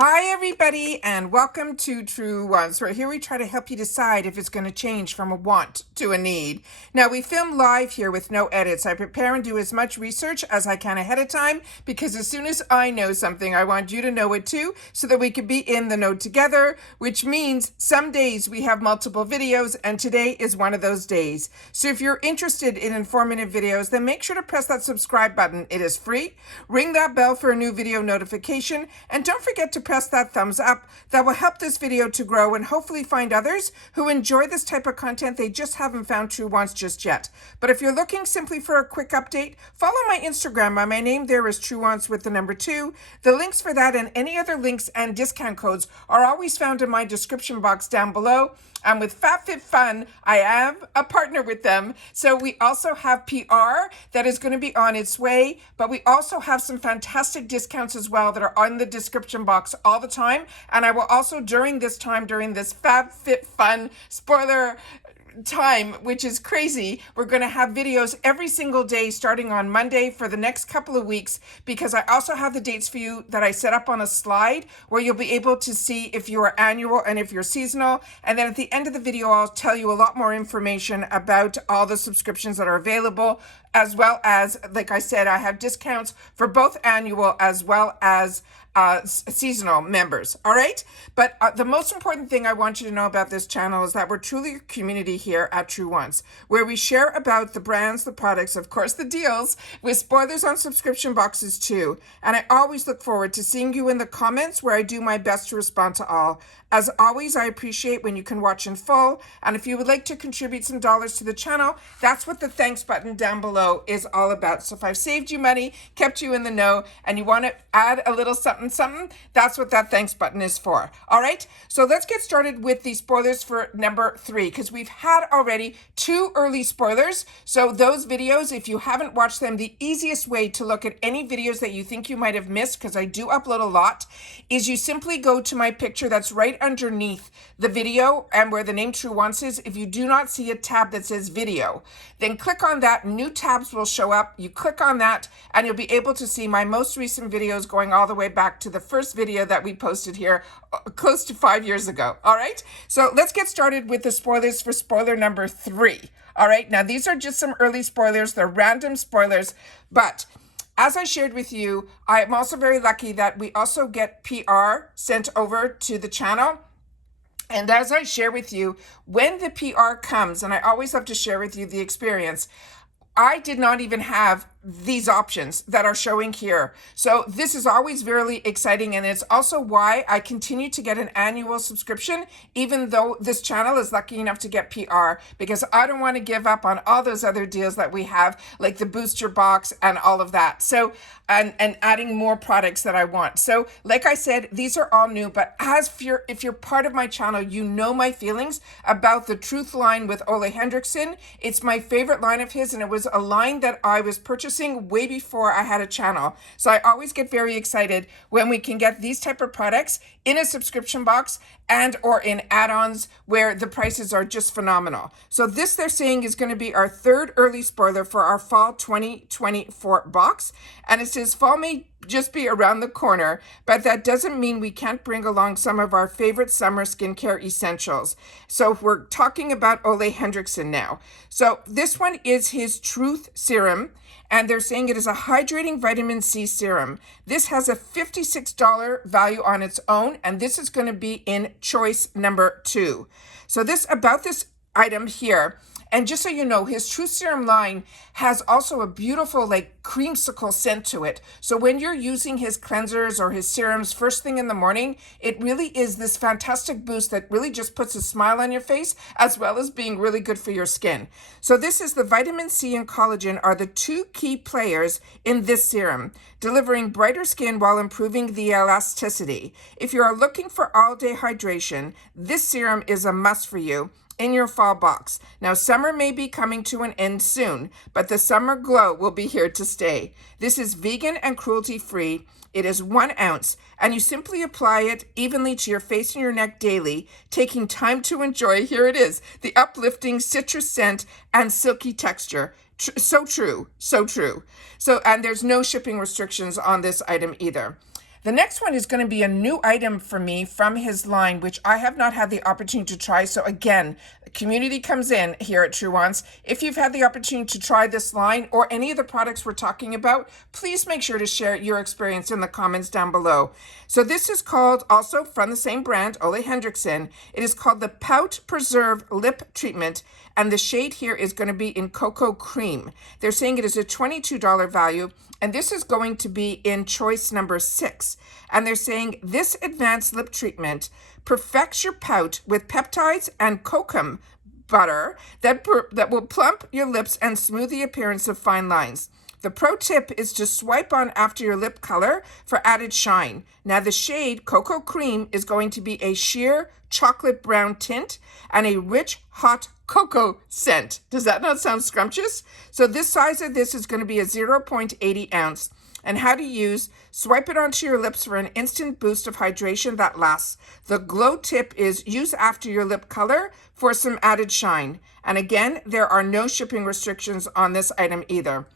Hi everybody and welcome to Truewants, where here we try to help you decide if it's going to change from a want to a need. Now we film live here with no edits. I prepare and do as much research as I can ahead of time because as soon as I know something, I want you to know it too so that we can be in the know together, which means some days we have multiple videos and today is one of those days. So if you're interested in informative videos, then make sure to press that subscribe button. It is free. Ring that bell for a new video notification and don't forget to press that thumbs up. That will help this video to grow and hopefully find others who enjoy this type of content. They just haven't found Truewants just yet. But if you're looking simply for a quick update, follow my Instagram. My name there is Truewants with the number 2. The links for that and any other links and discount codes are always found in my description box down below. And with FabFitFun, I am a partner with them. So we also have PR that is going to be on its way, but we also have some fantastic discounts as well that are on the description box all the time. And I will also during this FabFitFun spoiler time, which is crazy, we're going to have videos every single day starting on Monday for the next couple of weeks, because I also have the dates for you that I set up on a slide where you'll be able to see if you are annual and if you're seasonal. And then at the end of the video, I'll tell you a lot more information about all the subscriptions that are available, as well as, like I said, I have discounts for both annual as well as seasonal members. All right. But the most important thing I want you to know about this channel is that we're truly a community here at Truewants, where we share about the brands, the products, of course, the deals, with spoilers on subscription boxes too. And I always look forward to seeing you in the comments, where I do my best to respond to all. As always, I appreciate when you can watch in full. And if you would like to contribute some dollars to the channel, that's what the thanks button down below is all about. So if I've saved you money, kept you in the know, and you want to add a little something, that's what that thanks button is for. All right, so let's get started with the spoilers for number 3, because we've had already 2 early spoilers. So those videos, if you haven't watched them, the easiest way to look at any videos that you think you might have missed, because I do upload a lot, is you simply go to my picture that's right underneath the video and where the name Truewants is. If you do not see a tab that says video, then click on that. New tabs will show up. You click on that and you'll be able to see my most recent videos going all the way back to the first video that we posted here close to 5 years ago. All right, so let's get started with the spoilers for spoiler number 3. All right, now these are just some early spoilers. They're random spoilers, but as I shared with you, I'm also very lucky that we also get PR sent over to the channel. And as I share with you, when the PR comes, and I always love to share with you the experience, I did not even have these options that are showing here. So this is always very exciting, and it's also why I continue to get an annual subscription, even though this channel is lucky enough to get PR, because I don't want to give up on all those other deals that we have, like the booster box and all of that. So, and adding more products that I want. So like I said, these are all new, but if you're part of my channel, you know my feelings about the Truth line with Ole Henriksen. It's my favorite line of his, and it was a line that I was purchasing way before I had a channel. So I always get very excited when we can get these type of products in a subscription box and or in add-ons where the prices are just phenomenal. So this, they're saying, is going to be our 3rd early spoiler for our fall 2024 box. And it says fall may just be around the corner, but that doesn't mean we can't bring along some of our favorite summer skincare essentials. So we're talking about Ole Henriksen now. So this one is his Truth Serum, and they're saying it is a hydrating vitamin C serum. This has a $56 value on its own, and this is going to be in choice number 2. So this item here, and just so you know, his Truth Serum line has also a beautiful like creamsicle scent to it. So when you're using his cleansers or his serums first thing in the morning, it really is this fantastic boost that really just puts a smile on your face, as well as being really good for your skin. So this is the vitamin C and collagen are the 2 key players in this serum, delivering brighter skin while improving the elasticity. If you are looking for all-day hydration, this serum is a must for you in your fall box. Now, summer may be coming to an end soon, but the summer glow will be here to stay. This is vegan and cruelty-free. It is 1 ounce, and you simply apply it evenly to your face and your neck daily, taking time to enjoy, here it is, the uplifting citrus scent and silky texture. So true, so true. So, and there's no shipping restrictions on this item either. The next one is going to be a new item for me from his line, which I have not had the opportunity to try. So again, the community comes in here at Truewants. If you've had the opportunity to try this line or any of the products we're talking about, please make sure to share your experience in the comments down below. So this is called, also from the same brand, Ole Henriksen. It is called the Pout Preserve Lip Treatment, and the shade here is going to be in Cocoa Cream. They're saying it is a $22 value, and this is going to be in choice number 6. And they're saying this advanced lip treatment perfects your pout with peptides and kokum butter that will plump your lips and smooth the appearance of fine lines. The pro tip is to swipe on after your lip color for added shine. Now the shade Cocoa Cream is going to be a sheer chocolate brown tint and a rich hot cocoa scent. Does that not sound scrumptious? So this size of this is going to be a 0.80 ounce. And how to use, swipe it onto your lips for an instant boost of hydration that lasts. The glow tip is use after your lip color for some added shine. And again, there are no shipping restrictions on this item either.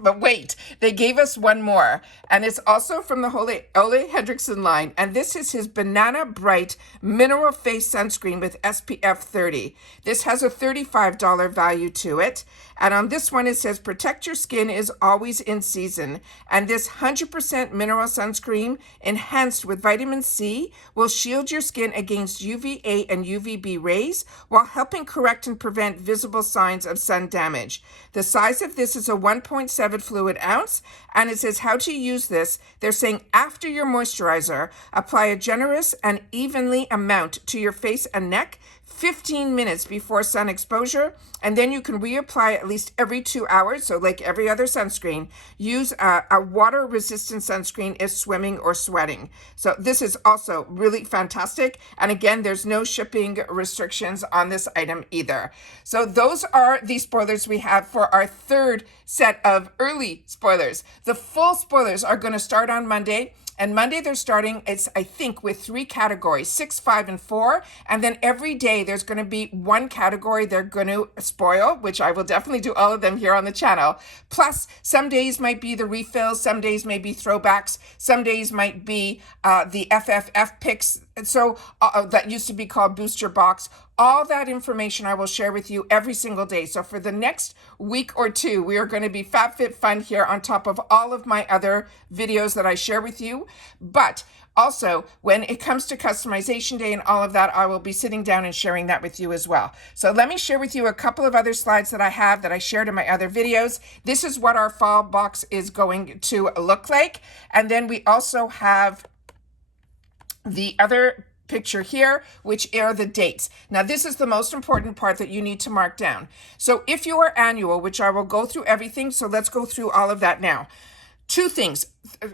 But wait, they gave us one more, and it's also from the Ole Henriksen line, and this is his Banana Bright Mineral Face Sunscreen with SPF 30. This has a $35 value to it, and on this one it says, protect your skin is always in season, and this 100% mineral sunscreen enhanced with vitamin C will shield your skin against UVA and UVB rays while helping correct and prevent visible signs of sun damage. The size of this is a 1.7 fluid ounce, and it says how to use this. They're saying after your moisturizer, apply a generous and evenly amount to your face and neck 15 minutes before sun exposure, and then you can reapply at least every 2 hours. So like every other sunscreen, use a water resistant sunscreen if swimming or sweating. So this is also really fantastic. And again, there's no shipping restrictions on this item either. So those are the spoilers we have for our third set of early spoilers. The full spoilers are going to start on Monday. And Monday they're starting, I think, with 3 categories, 6, 5, and 4. And then every day there's going to be one category they're going to spoil, which I will definitely do all of them here on the channel. Plus, some days might be the refills, some days may be throwbacks, some days might be the FFF picks. And so that used to be called Booster Box. All that information I will share with you every single day. So for the next week or two, we are going to be FabFitFun here on top of all of my other videos that I share with you. But also, when it comes to customization day and all of that, I will be sitting down and sharing that with you as well. So let me share with you a couple of other slides that I have that I shared in my other videos. This is what our fall box is going to look like. And then we also have the other picture here, which are the dates. Now, this is the most important part that you need to mark down. So if you are annual, which I will go through everything, so let's go through all of that now. 2 things,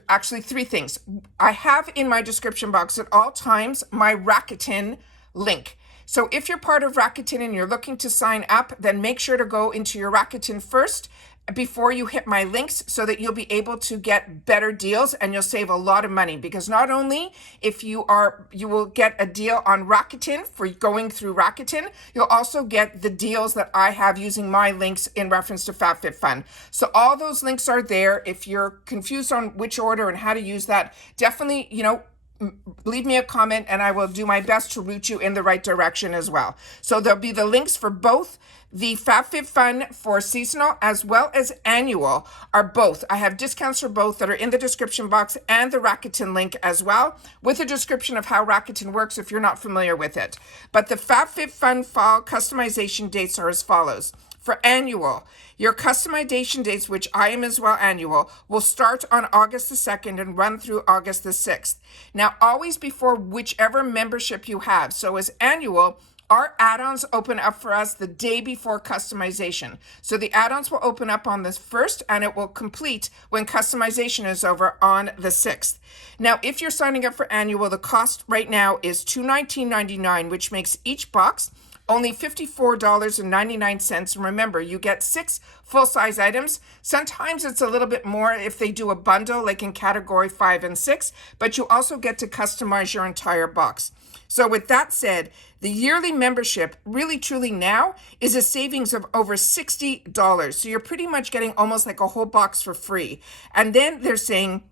actually 3 things. I have in my description box at all times my Rakuten link. So if you're part of Rakuten and you're looking to sign up, then make sure to go into your Rakuten first before you hit my links so that you'll be able to get better deals and you'll save a lot of money, because not only if you will get a deal on Rakuten for going through Rakuten, you'll also get the deals that I have using my links in reference to FabFitFun. So all those links are there. If you're confused on which order and how to use that, definitely, leave me a comment and I will do my best to route you in the right direction as well. So there'll be the links for both. The FabFitFun for seasonal as well as annual are both. I have discounts for both that are in the description box, and the Rakuten link as well, with a description of how Rakuten works if you're not familiar with it. But the FabFitFun fall customization dates are as follows. For annual, your customization dates, which I am as well annual, will start on August the 2nd and run through August the 6th. Now, always before whichever membership you have. So as annual, our add-ons open up for us the day before customization. So the add-ons will open up on the 1st and it will complete when customization is over on the 6th. Now, if you're signing up for annual, the cost right now is $219.99, which makes each box only $54.99. And remember, you get 6 full-size items. Sometimes it's a little bit more if they do a bundle, like in category 5 and 6, but you also get to customize your entire box. So with that said, the yearly membership really truly now is a savings of over $60. So you're pretty much getting almost like a whole box for free. And then they're saying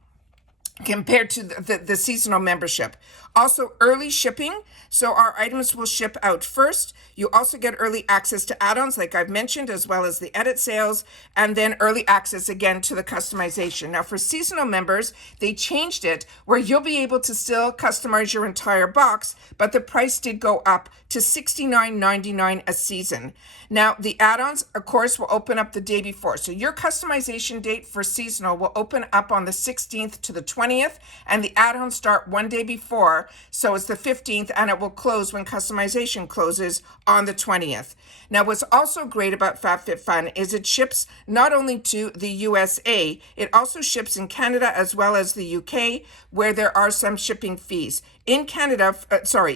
compared to the seasonal membership. Also, early shipping. So our items will ship out first. You also get early access to add-ons, like I've mentioned, as well as the edit sales, and then early access again to the customization. Now, for seasonal members, they changed it where you'll be able to still customize your entire box, but the price did go up to $69.99 a season. Now, the add-ons, of course, will open up the day before. So your customization date for seasonal will open up on the 16th to the 20th, and the add-ons start one day before. So it's the 15th, and it will close when customization closes on the 20th. Now, what's also great about FabFitFun is it ships not only to the USA, it also ships in Canada as well as the UK, where there are some shipping fees. In Canada,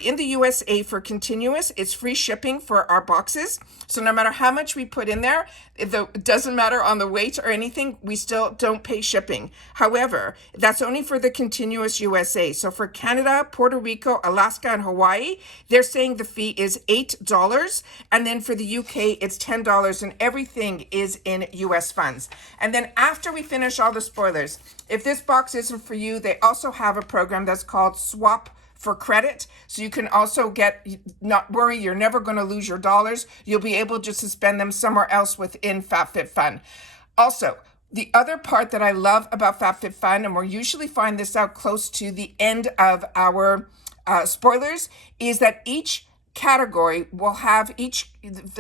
in the USA for continuous, it's free shipping for our boxes. So no matter how much we put in there, it doesn't matter on the weight or anything, we still don't pay shipping. However, that's only for the continuous USA. So for Canada, Puerto Rico, Alaska, and Hawaii, they're saying the fee is $8. And then for the UK, it's $10, and everything is in US funds. And then after we finish all the spoilers, if this box isn't for you, they also have a program that's called Swap for Credit. So you can also not worry, you're never going to lose your dollars. You'll be able just to spend them somewhere else within FabFitFun. Also, the other part that I love about FabFitFun, and we'll usually find this out close to the end of our spoilers, is that each category will have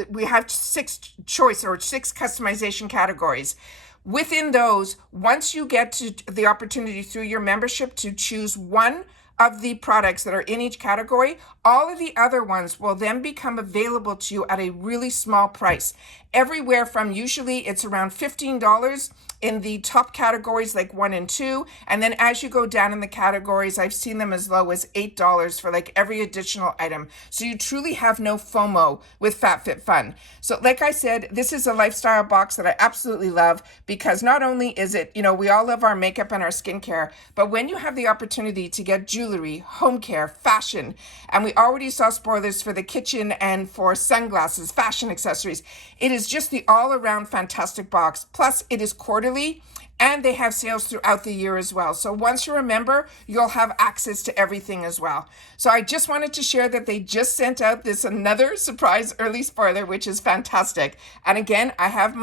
we have 6 choice or 6 customization categories. Within those, once you get to the opportunity through your membership to choose one of the products that are in each category, all of the other ones will then become available to you at a really small price. Everywhere from usually it's around $15 in the top categories like 1 and 2. And then as you go down in the categories, I've seen them as low as $8 for like every additional item. So you truly have no FOMO with FabFitFun. So like I said, this is a lifestyle box that I absolutely love because not only is it, we all love our makeup and our skincare, but when you have the opportunity to get jewelry, home care, fashion, and we already saw spoilers for the kitchen and for sunglasses, fashion accessories, it is just the all-around fantastic box. Plus, it is quarterly, and they have sales throughout the year as well. So once you're a member, you'll have access to everything as well. So I just wanted to share that they just sent out this another surprise early spoiler, which is fantastic. And again, I have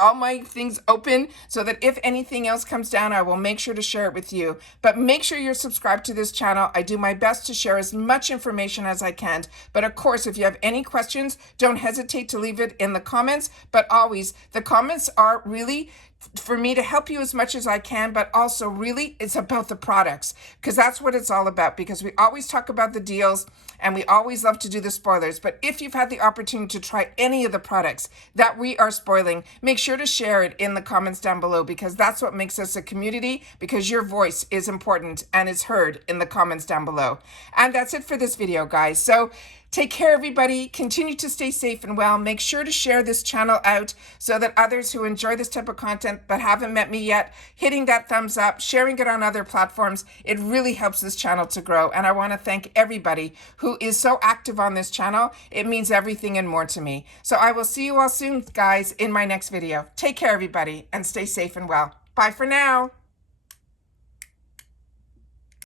all my things open so that if anything else comes down, I will make sure to share it with you. But make sure you're subscribed to this channel. I do my best to share as much information as I can. But of course, if you have any questions, don't hesitate to leave it in the comments. But always, the comments are really for me to help you as much as I can, but also really it's about the products, because that's what it's all about, because we always talk about the deals and we always love to do the spoilers. But if you've had the opportunity to try any of the products that we are spoiling, make sure to share it in the comments down below, because that's what makes us a community, because your voice is important and is heard in the comments down below. And that's it for this video, guys. So take care, everybody. Continue to stay safe and well. Make sure to share this channel out so that others who enjoy this type of content but haven't met me yet, hitting that thumbs up, sharing it on other platforms, it really helps this channel to grow. And I want to thank everybody who is so active on this channel. It means everything and more to me. So I will see you all soon, guys, in my next video. Take care, everybody, and stay safe and well. Bye for now.